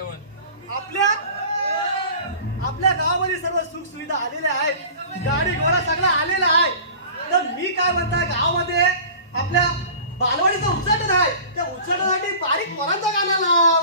जेवण. आपल्या आपल्या गावामध्ये सर्व सुख सुविधा आलेल्या आहेत. गाडी घोडा सगळा आलेला आहे. तर मी काय म्हणताय गावामध्ये आपल्या बालवाडीचं उच्चाटन आहे. त्या उच्चाटनासाठी बारीक पोरांचा गाणं लाव.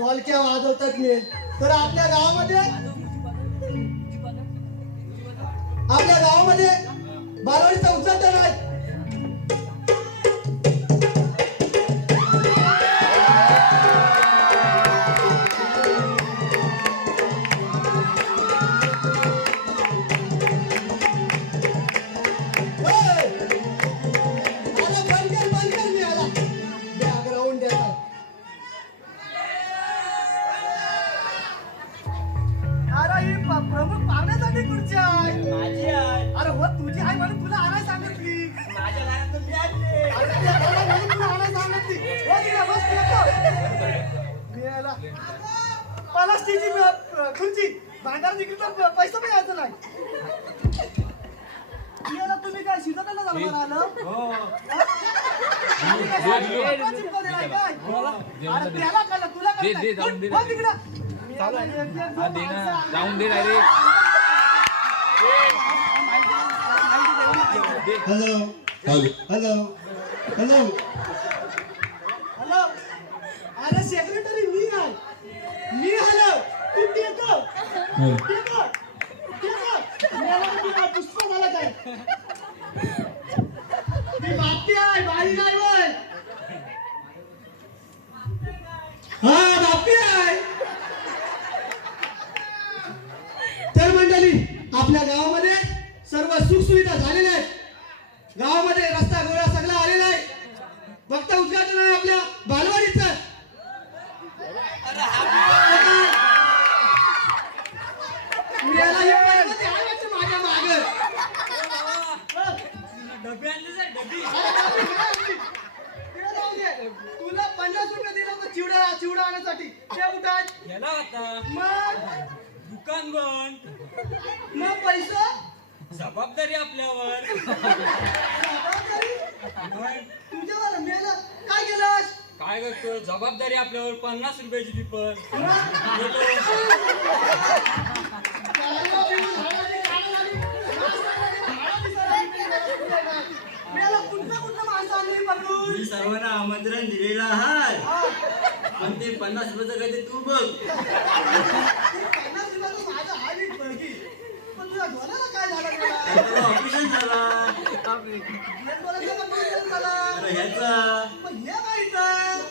ढोलक्या वाजवतात मी तर आपल्या गावामध्ये आपल्या गावामध्ये बालवाडीचा उच्चाटन नाही दे, दे, जाऊन दे. जाऊन दे direct hello hello hello hello अरे सेक्रेटरी मी आहे मी हॅलो तू येतो टेको टेको मला तुला पुष्प झाला काय मी बापती आहे बाई नाही वय हा बापती आहे तर मंडळी आपल्या गावामध्ये सर्व सुख सुविधा झालेल्या आहेत गावामध्ये रस्ता गोळा सगळा आलेला आहे फक्त उद्घाटन आहे आपल्या बालवाडीचं मी याला हे पाहिलं ते आहे वाटतं माझ्या मागं. हं. डबे आणले जा डबी अरे बापरे, काय होती? तिकडे जाऊ दे. तुला पन्नास रुपये दिलं होतं चिवडा चिवडा आणण्यासाठी ते उठाय गेला होता मग दुकान बंद मग पैसा जबाबदारी आपल्यावर. तुझ्यावर मेला. काय केलंस? काय करतो जबाबदारी आपल्यावर पन्नास रुपयाची पेपर मी सर्वांना आमंत्रण दिलेलं आहे. पण ते पन्नास रुपयाचं काय ते तू बघ. आता ऑपरेशन झाला. अरे ह्याचा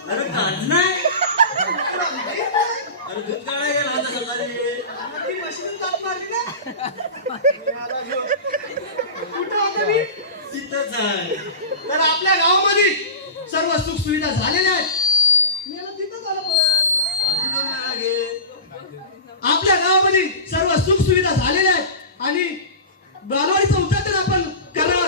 अरे काच नाही अरे दूध काढाय गेला होता सकाळी. तिथंच आहे. तर आपल्या गावामध्ये सर्व सुख सुविधा झालेल्या आहेत मी याला तिथंच आलो परत अजून दोन वेळा घे आपल्या गावामध्ये सर्व सुख सुविधा झालेल्या आहेत आणि बालवाडीचं उद्घाटन आपण करणार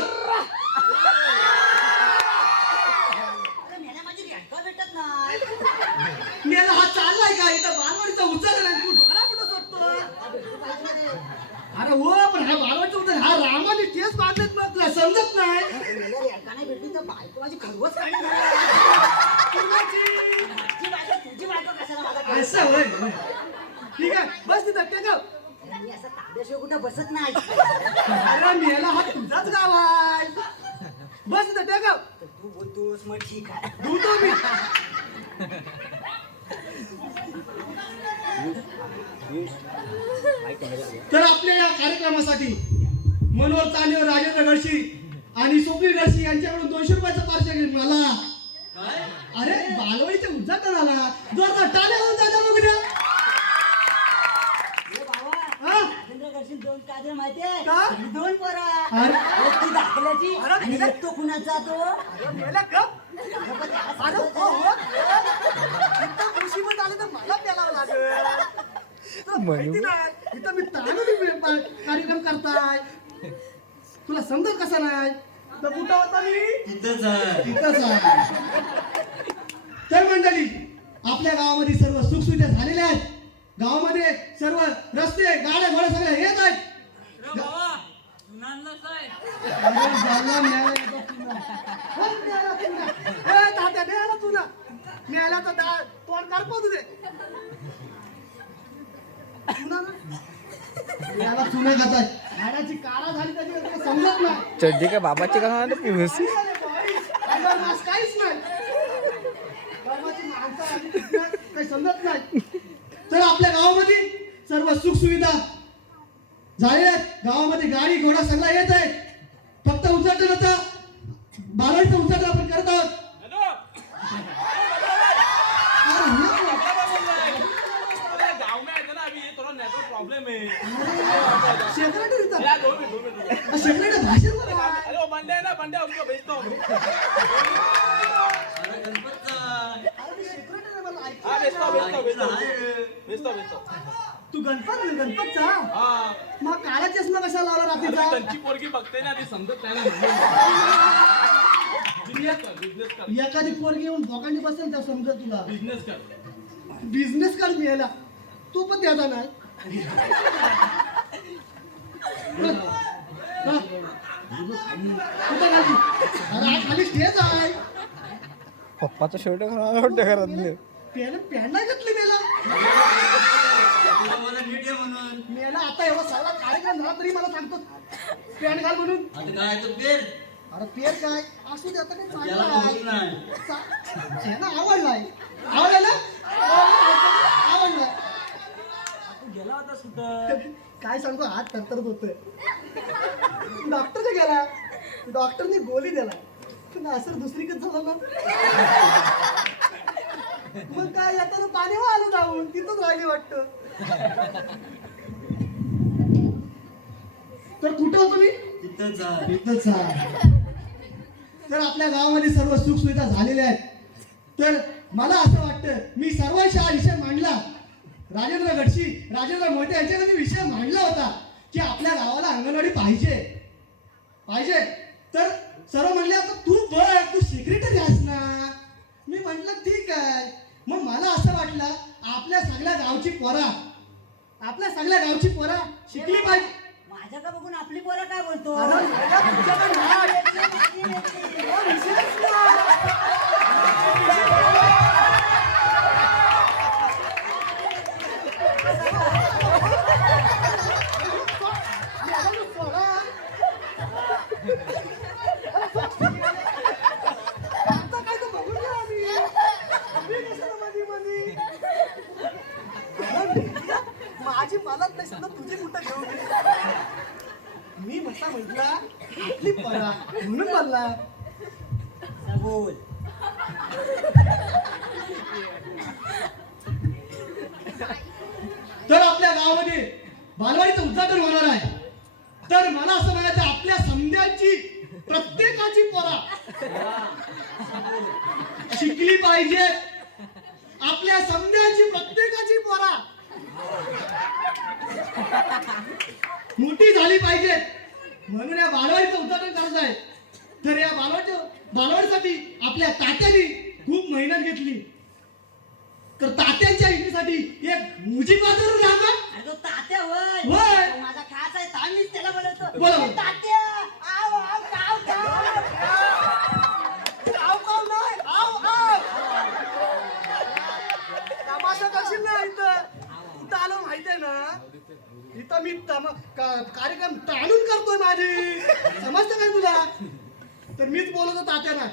मी याला हा चाललाय का इथं बालवाडीचं उद्घाटन आहे तू डोळा कुठं सोडतो अरे हो पण हा बालवाडीचं उद्घाटन हा रामाने केस बांधलेत मग तुला समजत नाही. भेटली तर बायको माझी असं होय. ठीक आहे बस तिथं टेकव कुठं बसत नाही अरे मेला हा तुझाच गाव आहे. बस तिथं टेकव तू बोलतोस मग ठीक आहे धुतो मी. तर आपल्या या कार्यक्रमासाठी मनोहर चांदेव राजेंद्र गडशी आणि स्वप्नील गडशी यांच्याकडून दोनशे रुपयाचा पार्सल घेईल मला. अरे बालवडीच्या उद्घाटन झाला जोरदार टाले होऊन जाता मग दोन हो, हो. तर मी कार्यक्रम करताय. तुला समजत कसा नाही तर कुठं होता मी तिथंच आहे तिथंच आहे. तर मंडळी आपल्या गावामध्ये सर्व सुखसुविधा झालेल्या आहेत गावामध्ये सर्व रस्ते गाड्या घोड्या सगळ्या येत आहेत अरे झाला, मिळाला येतो. हो, मिळाला. ए, तात्या, मिळाला तर दा- तोंड करपवू दे. पुन्हा ना? मिळाला चुना खाताय. झाडाची कारा झाली त्याची तुला समजत नाही. चड्डी काय बाबाची का पिवसी काहीच नाही. गावाची माणसं आली तिथनं काही समजत नाही. तर आपल्या गावामध्ये सर्व सुख सुविधा झालेल्या आहेत. गावामध्ये गाडी घोडा सगळा येत आहे. फक्त उचलतं होतं बारावीचं उचलतं आपण करत आहोत. सेक्रेटरी सेक्रेटरी भाषण. अरे बंदे ना बंदे भेजता. हूँ तू गणपत गणपतचा? मग काळा चष्मा कसा लावला रात्रीचा? त्यांची पोरगी बघते ना ती समजत नाही ना. कर कर. एखादी पोरगी येऊन भोकांडी बसेल त्या समजत तुला. बिझनेस कर. बिझनेस कार्ड मिळाला तो पण द्यायचा नाही. खाली? स्टेज आहे पप्पाचं शर्ट घालायला वाटतं घरातले. पॅन पॅन नाही घेतली मेला. मला आता एवढा सगळा कार्यक्रम झाला तरी मला सांगतो. पॅन घाल म्हणून. आता काय तो पेर अरे पेर काय? असू दे आता काय चांगला आहे. आवडलाय. आवडला ना? आवडला गेला होता सुद्धा. काय सांगतो हात तरतरत होत. डॉक्टरने गेला. डॉक्टरने गोळी दिला. पण असं दुसरीकडे झालं ना. मग काय येताना पाणी आलं जाऊन तिथंच राहिली वाटतं. तर कुठं होतो मी तिथंच आहे इथंच आहे. तर आपल्या गावामध्ये सर्व सुख सुविधा झालेल्या आहेत. तर मला असं वाटतं मी सर्वांशी हा विषय मांडला. राजेंद्र गडशी राजेंद्र मोठे यांच्याकडे विषय मांडला होता की आपल्या गावाला अंगणवाडी पाहिजे. पाहिजे. तर सर्व म्हणले आता तू बघ तू सेक्रेटरी आहेस ना. मी म्हटलं ठीक आहे. मग मला असं वाटलं आपल्या सगळ्या गावची पोरा आपल्या सगळ्या गावची पोरा शिकली पाहिजे. माझ्याकडे बघून आपली पोरं काय बोलतो? माझी मलाच नाही समजा तुझी कुठं घेऊन मी म्हटला म्हटला आपली परा म्हणून म्हणला बोल. तर आपल्या गावामध्ये बालवाडीचं उद्घाटन होणार आहे. तर मला असं म्हणायचं आपल्या समध्याची प्रत्येकाची पोरा. शिकली पाहिजे. आपल्या समध्याची प्रत्येकाची पोरा. मोठी झाली पाहिजे. म्हणून या बालवाडीचं उद्घाटन करायचं आहे. तर या बालवाडीच्या बालवाडीसाठी आपल्या तात्याने खूप मेहनत घेतली. तर तात्यांच्या इकडीसाठी एक मुजिब वाजवून राहता तात्या होय. होय. माझा खास आहे थांबीच त्याला बोलतो तात्या! 大家呢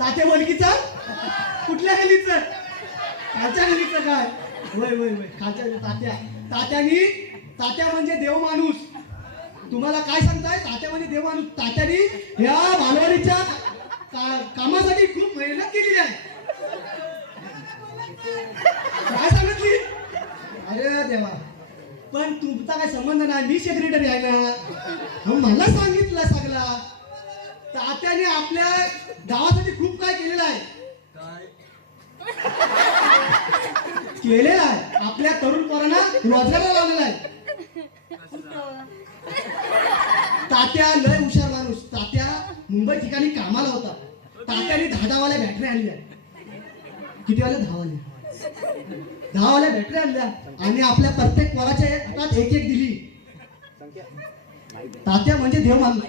तात्या वलकीचा कुठल्या गलीचं खालच्या गलीचं काय? वय वय वय. खालच्या तात्या. तात्यानी तात्या म्हणजे देव माणूस. तुम्हाला काय सांगताय? तात्या म्हणजे देव माणूस. तात्यानी या भालवाडीच्या कामासाठी खूप मेहनत केली आहे. काय सांगितली? अरे देवा. पण तुमचा काय संबंध नाही. मी सेक्रेटरी आहे ना. मला सांगितलं सगळा. तात्याने आपल्या गावासाठी खूप काय केलेलं आहे? काय? केलेलं आहे. आपल्या तरुण पोरांना रोजगाराला लावलेला आहे. तात्या लय हुशार माणूस. तात्या मुंबई ठिकाणी कामाला होता. तात्याने दहा दहावाल्या बॅटरी आणल्या. किती वाल्या दहा वाल्या दहा वाल्या बॅटरी आणल्या. आणि आपल्या प्रत्येक पोराच्या हातात एक एक दिली. तात्या म्हणजे देव माणूस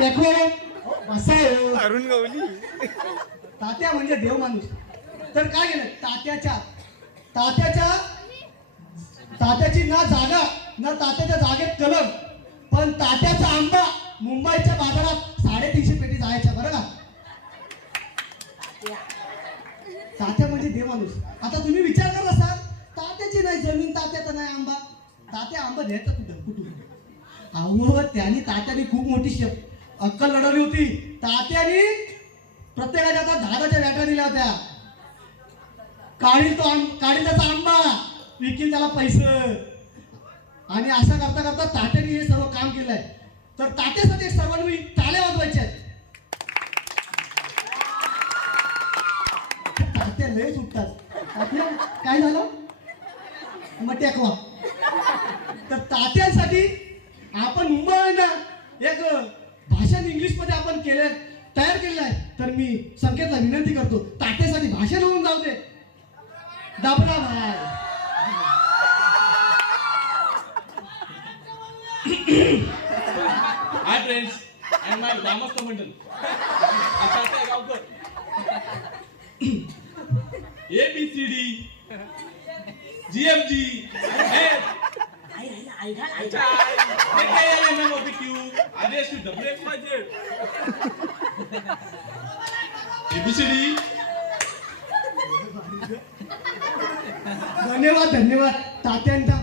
आहे अरुण गवली. तात्या म्हणजे देव माणूस. तर काय केलं? तात्याच्या तात्याच्या तात्याची ना जागा ना तात्याच्या जागेत कलम पण तात्याचा आंबा मुंबईच्या बाजारात साडेतीनशे पेटी जायच्या बरं का? तात्या म्हणजे देव माणूस. आता तुम्ही विचार करत असाल तात्याची नाही जमीन तात्याचा नाही आंबा. तात्या आंबा घ्यायचा कुठं? कुठून? अहो त्यांनी तात्याने खूप मोठी शेप अक्कल लढवली होती. तात्याने प्रत्येकाच्या आता दहाच्या व्याटा दिल्या होत्या. काढील तो आंब काढील त्याचा आंबा. विकील त्याला पैसे. आणि असं करता करता तात्याने हे सर्व काम केलंय. तर तात्यासाठी सर्वांनी टाळ्या वाजवायच्या तात्या लय सुटतात तात्या काय झालं? मग टेकवा तर तात्यांसाठी आपण मुंबईला एक भाषण इंग्लिशमध्ये आपण केले तयार केलेलं आहे तर मी संकेतला विनंती करतो तात्यासाठी भाषण होऊन जाऊ दे. दाबरा भाई हाय फ्रेंड्स अँड माय ग्रामस्थ मंडळ आता आता गावकर A B C D G M G आई आई आई घाल आई. आदेश W X Y Z ABCD धन्यवाद धन्यवाद. तात्यांचा